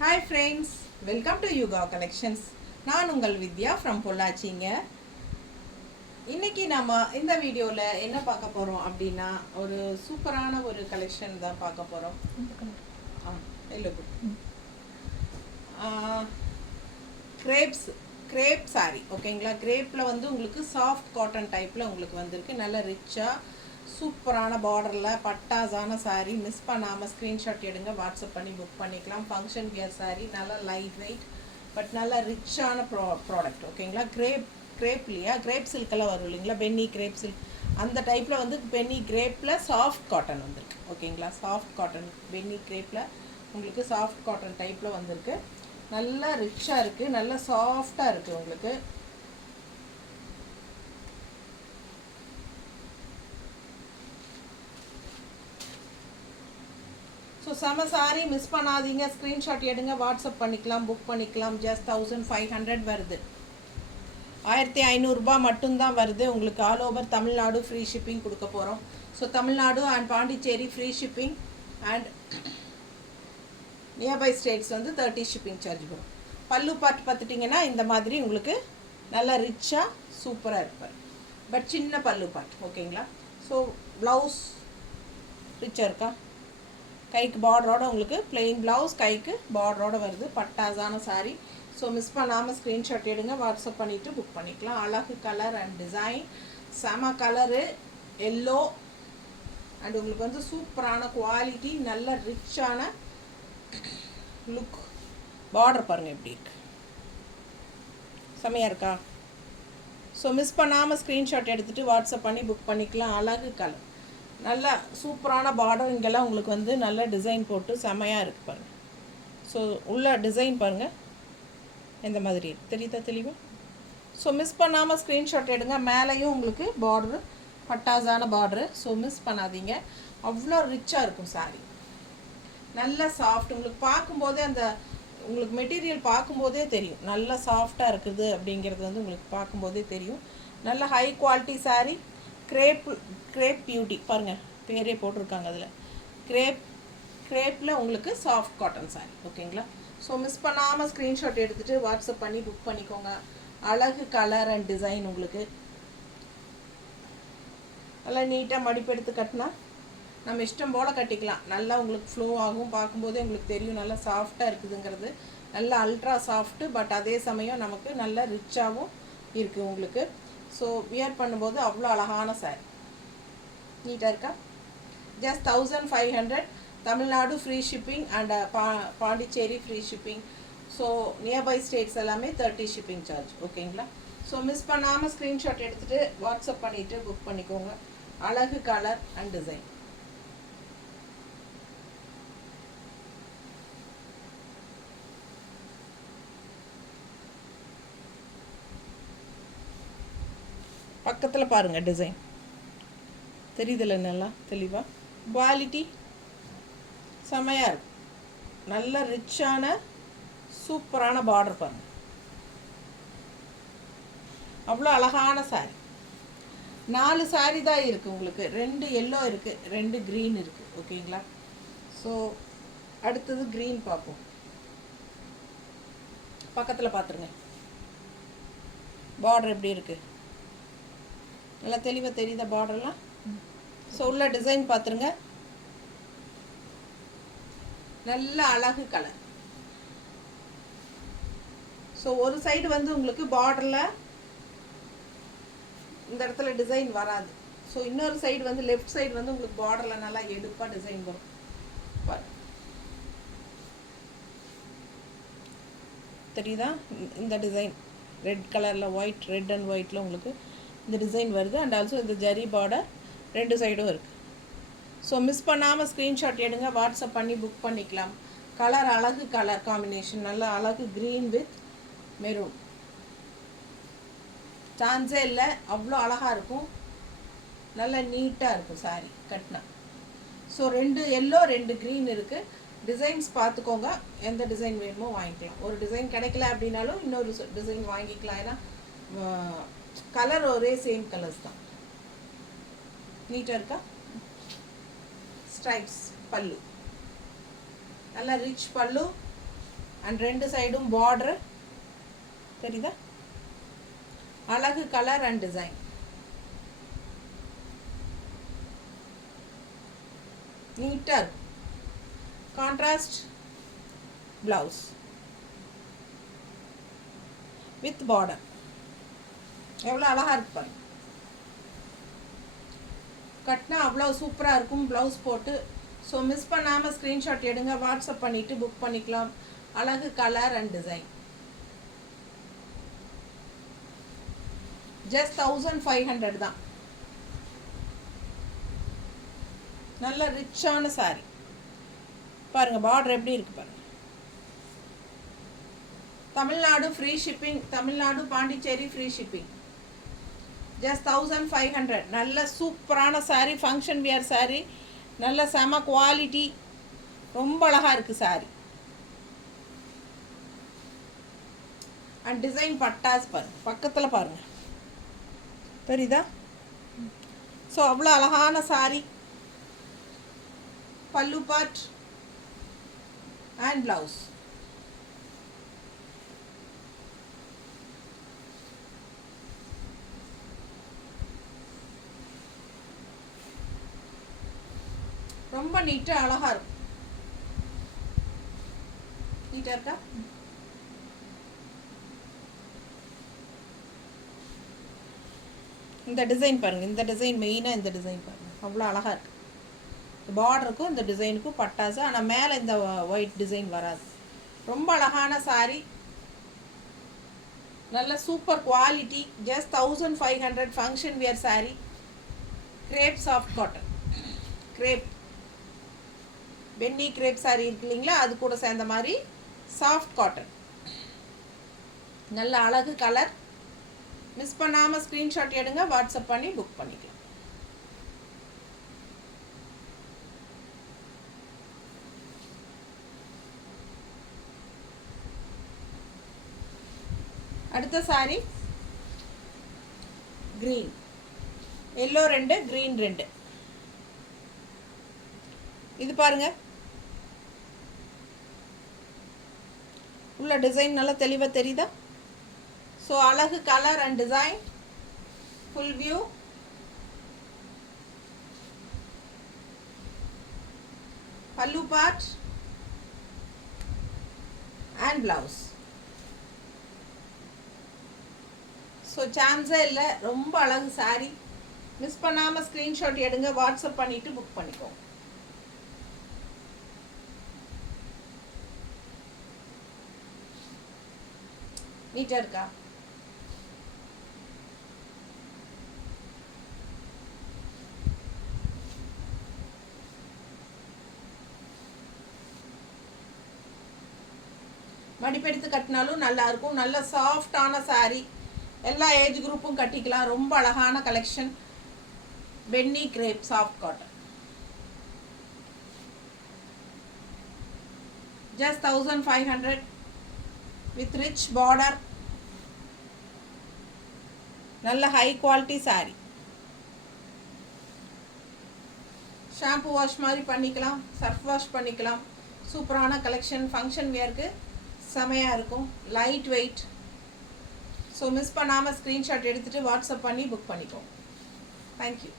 Hi friends, welcome to Yuga Collections. நான் உங்கள் வித்யா from பொள்ளாச்சிங்க. இன்னைக்கு நம்ம இந்த வீடியோவில் என்ன பார்க்க போகிறோம் அப்படின்னா ஒரு சூப்பரான ஒரு கலெக்ஷன் தான் பார்க்க போகிறோம். எல்லோ கிரேப் சாரி ஓகேங்களா. கிரேப்பில் வந்து உங்களுக்கு சாஃப்ட் காட்டன் டைப்பில் உங்களுக்கு வந்திருக்கு. நல்ல ரிச்சாக சூப்பரான பார்டரில் பட்டாஸான சாரீ. மிஸ் பண்ணாமல் ஸ்க்ரீன்ஷாட் எடுங்க, வாட்ஸ்அப் பண்ணி புக் பண்ணிக்கலாம். ஃபங்க்ஷன் வியர் சாரீ, நல்லா லைட் வெயிட் பட் நல்லா ரிச்சான ப்ராடக்ட் ஓகேங்களா. கிரேப் இல்லையா, கிரேப் சில்கெல்லாம் வரும் இல்லைங்களா, பென்னி கிரேப் சில்க் அந்த டைப்பில் வந்து பென்னி கிரேப்பில் சாஃப்ட் காட்டன் வந்திருக்கு ஓகேங்களா. சாஃப்ட் காட்டன் பென்னி கிரேப்பில் உங்களுக்கு சாஃப்ட் காட்டன் டைப்பில் வந்திருக்கு. நல்லா ரிச்சாக இருக்குது, நல்லா சாஃப்டாக இருக்குது உங்களுக்கு. ஸோ செம சாரி, மிஸ் பண்ணாதீங்க. ஸ்க்ரீன்ஷாட் எடுங்க, வாட்ஸ்அப் பண்ணிக்கலாம், புக் பண்ணிக்கலாம். ஜஸ்ட் 1500 வருது, 1500 மட்டும்தான் வருது உங்களுக்கு. All over Tamil Nadu free shipping கொடுக்க போகிறோம். So Tamil Nadu and Pondicherry free shipping and nearby states வந்து 30 ஷிப்பிங் சார்ஜ் வரும். பல்லு பார்த்துட்டிங்கன்னா இந்த மாதிரி உங்களுக்கு நல்லா ரிச்சாக சூப்பராக இருப்பார். பட் சின்ன பல்லு பாட் ஓகேங்களா. ஸோ ப்ளவுஸ் ரிச்சாக இருக்கா, கைக்கு பார்டரோட உங்களுக்கு பிளெயின் ப்ளவுஸ், கைக்கு பார்டரோட வருது. பட்டாஸான சாரீ. ஸோ மிஸ் பண்ணாமல் ஸ்க்ரீன்ஷாட் எடுங்க, வாட்ஸ்அப் பண்ணிவிட்டு புக் பண்ணிக்கலாம். அழகு கலர் அண்ட் டிசைன், செம கலரு எல்லோ அண்ட் உங்களுக்கு வந்து சூப்பரான குவாலிட்டி, நல்ல ரிச்சான லுக். பார்டர் பாருங்கள் எப்படி இருக்கு, செமையாக இருக்கா. ஸோ மிஸ் பண்ணாமல் ஸ்க்ரீன்ஷாட் எடுத்துகிட்டு வாட்ஸ்அப் பண்ணி புக் பண்ணிக்கலாம். அழகு கலர், நல்ல சூப்பரான பார்டர். இங்கெல்லாம் உங்களுக்கு வந்து நல்ல டிசைன் போட்டு செமையாக இருக்குது பாருங்கள். ஸோ உள்ள டிசைன் பாருங்கள் எந்த மாதிரி தெரியுதா தெளிவாக. ஸோ மிஸ் பண்ணாமல் ஸ்க்ரீன்ஷாட் எடுங்க. மேலேயும் உங்களுக்கு பார்டரு பட்டாஸான பார்டரு. ஸோ மிஸ் பண்ணாதீங்க, அவ்வளோ ரிச்சாக இருக்கும் சாரீ. நல்ல சாஃப்ட், உங்களுக்கு பார்க்கும்போதே அந்த உங்களுக்கு மெட்டீரியல் பார்க்கும்போதே தெரியும் நல்லா சாஃப்டாக இருக்குது அப்படிங்கிறது வந்து உங்களுக்கு பார்க்கும்போதே தெரியும். நல்ல high quality sari. Crepe beauty பாருங்கள், பேரே போட்டிருக்காங்க அதில். கிரேப்பில் உங்களுக்கு சாஃப்ட் காட்டன் சாரீ ஓகேங்களா. ஸோ மிஸ் பண்ணாமல் ஸ்க்ரீன்ஷாட் எடுத்துகிட்டு வாட்ஸ்அப் பண்ணி புக் பண்ணிக்கோங்க. அழகு கலர் அண்ட் டிசைன் உங்களுக்கு நல்லா நீட்டாக மடிப்பு எடுத்து கட்டினா நம்ம இஷ்டம் போல் கட்டிக்கலாம். நல்லா உங்களுக்கு ஃப்ளோ ஆகும், பார்க்கும்போதே உங்களுக்கு தெரியும் நல்லா சாஃப்டாக இருக்குதுங்கிறது. நல்லா அல்ட்ரா சாஃப்ட்டு பட் அதே சமயம் நமக்கு நல்ல ரிச்சாகவும் இருக்குது உங்களுக்கு. ஸோ வியர் பண்ணும்போது அவ்வளோ அழகான சாரி, நீட்டாக இருக்கா. Just 1500, Tamil Nadu free shipping and Pondicherry free shipping. So nearby states எல்லாமே 30 ஷிப்பிங் சார்ஜ் ஓகேங்களா. ஸோ மிஸ் பண்ணாமல் ஸ்க்ரீன்ஷாட் எடுத்துகிட்டு வாட்ஸ்அப் பண்ணிவிட்டு புக் பண்ணிக்கோங்க. அழகு கலர் அண்ட் டிசைன். பக்கத்தில் பாருங்கள் டிசைன் தெரியுதில்ல, நல்லா தெளிவாக. குவாலிட்டி செமையாக இருக்கும், நல்ல ரிச்சான சூப்பரான பார்டர் பாருங்கள், அவ்வளோ அழகான சாரீ. 4 சாரீ தான் இருக்குது உங்களுக்கு. 2 எல்லோ இருக்குது, 2 க்ரீன் இருக்குது ஓகேங்களா. ஸோ அடுத்தது க்ரீன் பார்ப்போம். பக்கத்தில் பார்த்துருங்க பார்டர் எப்படி இருக்குது, நல்லா தெளிவாக தெரியுத பார்டர்லாம். ஸோ உள்ள டிசைன் பார்த்துருங்க, நல்ல அழகு கலர். ஸோ ஒரு சைடு வந்து உங்களுக்கு பார்டரில் இந்த இடத்துல டிசைன் வராது. ஸோ இன்னொரு சைடு வந்து லெஃப்ட் சைடு வந்து உங்களுக்கு பார்டரில் நல்லா எடுப்பாக டிசைன் வரும். தெரியுதா இந்த டிசைன், ரெட் கலரில் ஒயிட், ரெட் அண்ட் ஒயிட்டில் உங்களுக்கு இந்த டிசைன் வருது. அண்ட் ஆல்சோ இந்த ஜரி பார்டர் 2 சைடும் இருக்குது. ஸோ மிஸ் பண்ணாமல் ஸ்க்ரீன்ஷாட் எடுங்க, வாட்ஸ்அப் பண்ணி புக் பண்ணிக்கலாம். கலர் அழகு கலர் காம்பினேஷன், நல்ல அழகு க்ரீன் வித் மெரூன், சான்ஸே இல்லை, அவ்வளோ அழகாக இருக்கும். நல்ல நீட்டாக இருக்கும் சாரீ கட்டினா. ஸோ 2 எல்லோ 2 க்ரீன் இருக்குது. டிசைன்ஸ் பார்த்துக்கோங்க, எந்த டிசைன் வேணுமோ வாங்கிக்கலாம். ஒரு டிசைன் கிடைக்கல அப்படின்னாலும் இன்னொரு டிசைன் வாங்கிக்கலாம். ஏன்னா கலர் ஒரே சேம் கலர்ஸ் தான். நீட்டாக இருக்கா. ஸ்ட்ரைப்ஸ் பல்லு, நல்ல ரிச் பல்லு, அண்ட் 2 சைடும் பார்டர் தெரியுதா, அழகு கலர் அண்ட் டிசைன். நீட்டாக இருக்கும். கான்ட்ராஸ்ட் ப்ளவுஸ் வித் பார்டர் எவ்வளோ அழகாக இருக்கு பாருங்க. கட்டினா அவ்வளோ சூப்பராக இருக்கும் ப்ளவுஸ் போட்டு. ஸோ மிஸ் பண்ணாமல் ஸ்க்ரீன்ஷாட் எடுங்க, வாட்ஸ்அப் பண்ணிவிட்டு புக் பண்ணிக்கலாம். அழகு கலர் அண்ட் டிசைன். ஜஸ்ட் 1500 தான். நல்ல ரிச்சான சாரி பாருங்கள். பார்டர் எப்படி இருக்கு பாருங்கள். Tamil Nadu free shipping, Tamil Nadu Pondicherry free shipping. Just 1500. நல்ல சூப்பரான சாரி, ஃபங்க்ஷன் வியர் சாரி, நல்ல செம குவாலிட்டி, ரொம்ப அழகாக இருக்குது சாரி. அண்ட் டிசைன் பட்டாஸ் பாருங்கள், பக்கத்தில் பாருங்கள் தெரியுதா. ஸோ அவ்வளோ அழகான சாரி. பல்லு பார்ட் அண்ட் ப்ளவுஸ். ரொம்ப நீட்டாக அழகாக இருக்கும். நீட்டாக இருக்கா. இந்த டிசைன் பாருங்கள், இந்த டிசைன் மெயினாக இந்த டிசைன் பாருங்கள், அவ்வளோ அழகாக இருக்குது. பார்டருக்கும் இந்த டிசைனுக்கும் பட்டாசு, ஆனால் மேலே இந்த ஒயிட் டிசைன் வராது. ரொம்ப அழகான சாரி, நல்ல super quality. Just 1500 function wear sari. Crepe soft cotton, crepe பென்னி கிரேப் சாரி இருக்கு இல்லைங்களா, அது கூட சேர்ந்த மாதிரி சாஃப்ட் காட்டன். நல்ல அழகு கலர். மிஸ் பண்ணாமல் ஸ்க்ரீன்ஷாட் எடுங்க, வாட்ஸ்அப் பண்ணி புக் பண்ணிக்கலாம். அடுத்த சாரி க்ரீன், எல்லோ 2, க்ரீன் 2. இது பாருங்க, உள்ள டிசைன் நல்லா தெளிவாக தெரியுதா. ஸோ அழகு colour and design, full view. பல்லு பார்ட் அண்ட் ப்ளவுஸ். ஸோ சான்ஸே இல்லை, ரொம்ப அழகு சாரி. மிஸ் பண்ணாமல் ஸ்க்ரீன்ஷாட் எடுங்க, வாட்ஸ்அப் பண்ணிவிட்டு புக் பண்ணிக்கோங்க. நீட்டாக இருக்கா. மடிப்பெடுத்து கட்டினாலும் நல்லாயிருக்கும். நல்ல சாஃப்டான சாரி, எல்லா ஏஜ் குரூப்பும் கட்டிக்கலாம். ரொம்ப அழகான collection. Binny crepe soft cotton. Just 1500 with rich border. நல்ல high quality sari. Shampoo wash மாதிரி பண்ணிக்கலாம், சர்ஃப் வாஷ் பண்ணிக்கலாம். சூப்பரான கலெக்ஷன், ஃபங்க்ஷன் வியருக்கு செமையாக இருக்கும். Light weight. ஸோ மிஸ் பண்ணாமல் ஸ்க்ரீன்ஷாட் எடுத்துகிட்டு வாட்ஸ்அப் பண்ணி புக் பண்ணிக்கோங்க. தேங்க்யூ.